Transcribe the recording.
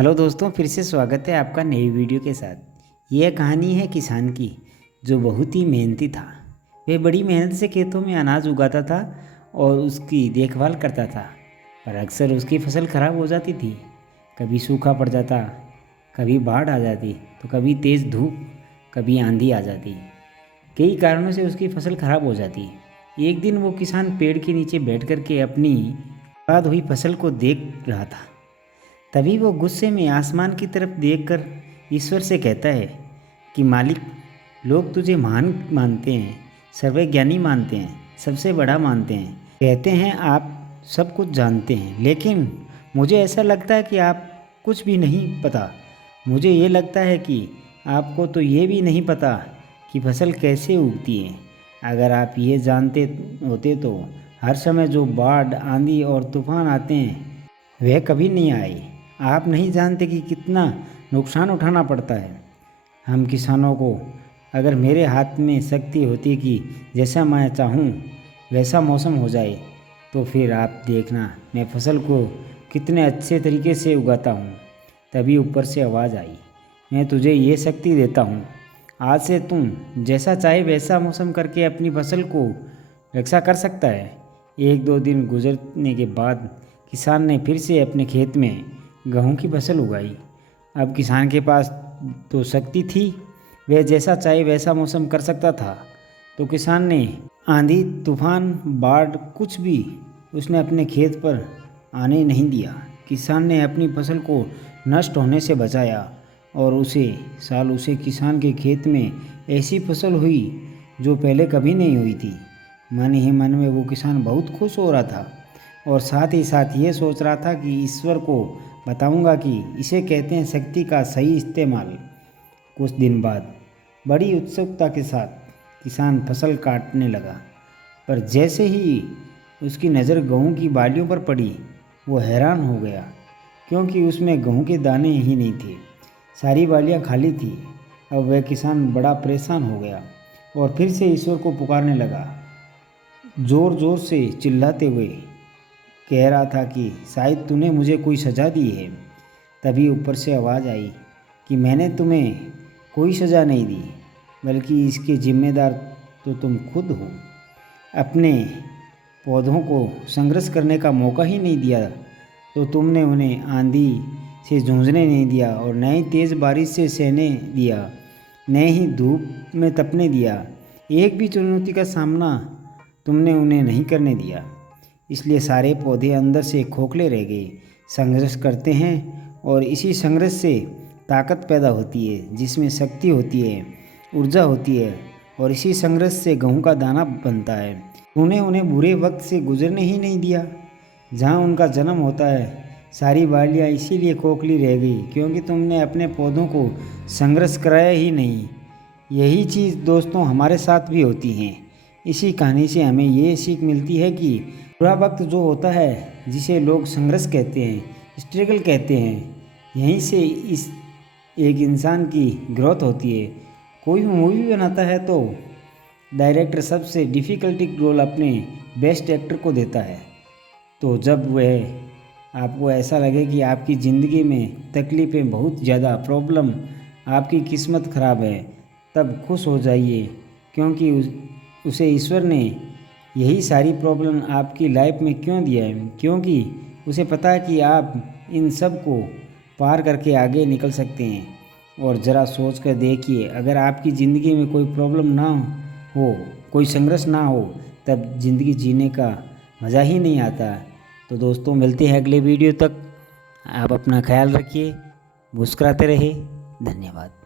Hello दोस्तों, फिर से स्वागत है आपका नई वीडियो के साथ। यह कहानी है किसान की जो बहुत ही मेहनती था। वह बड़ी मेहनत से खेतों में अनाज उगाता था और उसकी देखभाल करता था, पर अक्सर उसकी फसल खराब हो जाती थी। कभी सूखा पड़ जाता, कभी बाढ़ आ जाती, तो कभी तेज़ धूप, कभी आंधी आ जाती। कई कारणों से उसकी फसल खराब हो जाती। एक दिन वो किसान पेड़ के नीचे बैठ कर के अपनी बर्बाद हुई फसल को देख रहा था। तभी वो गुस्से में आसमान की तरफ देखकर ईश्वर से कहता है कि मालिक, लोग तुझे महान मानते हैं, सर्वज्ञानी मानते हैं, सबसे बड़ा मानते हैं, कहते हैं आप सब कुछ जानते हैं, लेकिन मुझे ऐसा लगता है कि आप कुछ भी नहीं पता। मुझे ये लगता है कि आपको तो ये भी नहीं पता कि फसल कैसे उगती है। अगर आप ये जानते होते तो हर समय जो बाढ़, आंधी और तूफान आते हैं वह कभी नहीं आए। आप नहीं जानते कि कितना नुकसान उठाना पड़ता है हम किसानों को। अगर मेरे हाथ में शक्ति होती कि जैसा मैं चाहूँ वैसा मौसम हो जाए, तो फिर आप देखना मैं फसल को कितने अच्छे तरीके से उगाता हूँ। तभी ऊपर से आवाज़ आई, मैं तुझे ये शक्ति देता हूँ। आज से तुम जैसा चाहे वैसा मौसम करके अपनी फसल को रक्षा कर सकता है। एक दो दिन गुजरने के बाद किसान ने फिर से अपने खेत में गेहूं की फसल उगाई। अब किसान के पास तो शक्ति थी, वह जैसा चाहे वैसा मौसम कर सकता था। तो किसान ने आंधी, तूफान, बाढ़ कुछ भी उसने अपने खेत पर आने नहीं दिया। किसान ने अपनी फसल को नष्ट होने से बचाया और उसे किसान के खेत में ऐसी फसल हुई जो पहले कभी नहीं हुई थी। मन ही मन में वो किसान बहुत खुश हो रहा था और साथ ही साथ ये सोच रहा था कि ईश्वर को बताऊंगा कि इसे कहते हैं शक्ति का सही इस्तेमाल। कुछ दिन बाद बड़ी उत्सुकता के साथ किसान फसल काटने लगा, पर जैसे ही उसकी नज़र गेहूं की बालियों पर पड़ी, वो हैरान हो गया, क्योंकि उसमें गेहूं के दाने ही नहीं थे। सारी बालियां खाली थी। अब वह किसान बड़ा परेशान हो गया और फिर से ईश्वर को पुकारने लगा, ज़ोर ज़ोर से चिल्लाते हुए कह रहा था कि शायद तूने मुझे कोई सज़ा दी है। तभी ऊपर से आवाज़ आई कि मैंने तुम्हें कोई सज़ा नहीं दी, बल्कि इसके जिम्मेदार तो तुम खुद हो। अपने पौधों को संघर्ष करने का मौका ही नहीं दिया, तो तुमने उन्हें आंधी से जूझने नहीं दिया और न ही तेज़ बारिश से सहने दिया, न ही धूप में तपने दिया। एक भी चुनौती का सामना तुमने उन्हें नहीं करने दिया। इसलिए सारे पौधे अंदर से खोखले रह गए। संघर्ष करते हैं और इसी संघर्ष से ताकत पैदा होती है, जिसमें शक्ति होती है, ऊर्जा होती है, और इसी संघर्ष से गेहूं का दाना बनता है। तूने उन्हें बुरे वक्त से गुजरने ही नहीं दिया जहां उनका जन्म होता है। सारी बालियां इसीलिए खोखली रह गई क्योंकि तुमने अपने पौधों को संघर्ष कराया ही नहीं। यही चीज़ दोस्तों हमारे साथ भी होती हैं। इसी कहानी से हमें ये सीख मिलती है कि बुरा वक्त जो होता है, जिसे लोग संघर्ष कहते हैं, स्ट्रगल कहते हैं, यहीं से इस एक इंसान की ग्रोथ होती है। कोई भी मूवी बनाता है तो डायरेक्टर सबसे डिफ़िकल्टी रोल अपने बेस्ट एक्टर को देता है। तो जब वह आपको ऐसा लगे कि आपकी ज़िंदगी में तकलीफ़ें बहुत ज़्यादा, प्रॉब्लम, आपकी किस्मत ख़राब है, तब खुश हो जाइए, क्योंकि उसे ईश्वर ने यही सारी प्रॉब्लम आपकी लाइफ में क्यों दिया है, क्योंकि उसे पता है कि आप इन सब को पार करके आगे निकल सकते हैं। और ज़रा सोच कर देखिए, अगर आपकी ज़िंदगी में कोई प्रॉब्लम ना हो, कोई संघर्ष ना हो, तब ज़िंदगी जीने का मज़ा ही नहीं आता। तो दोस्तों, मिलते हैं अगले वीडियो तक। आप अपना ख्याल रखिए, मुस्कुराते रहिए। धन्यवाद।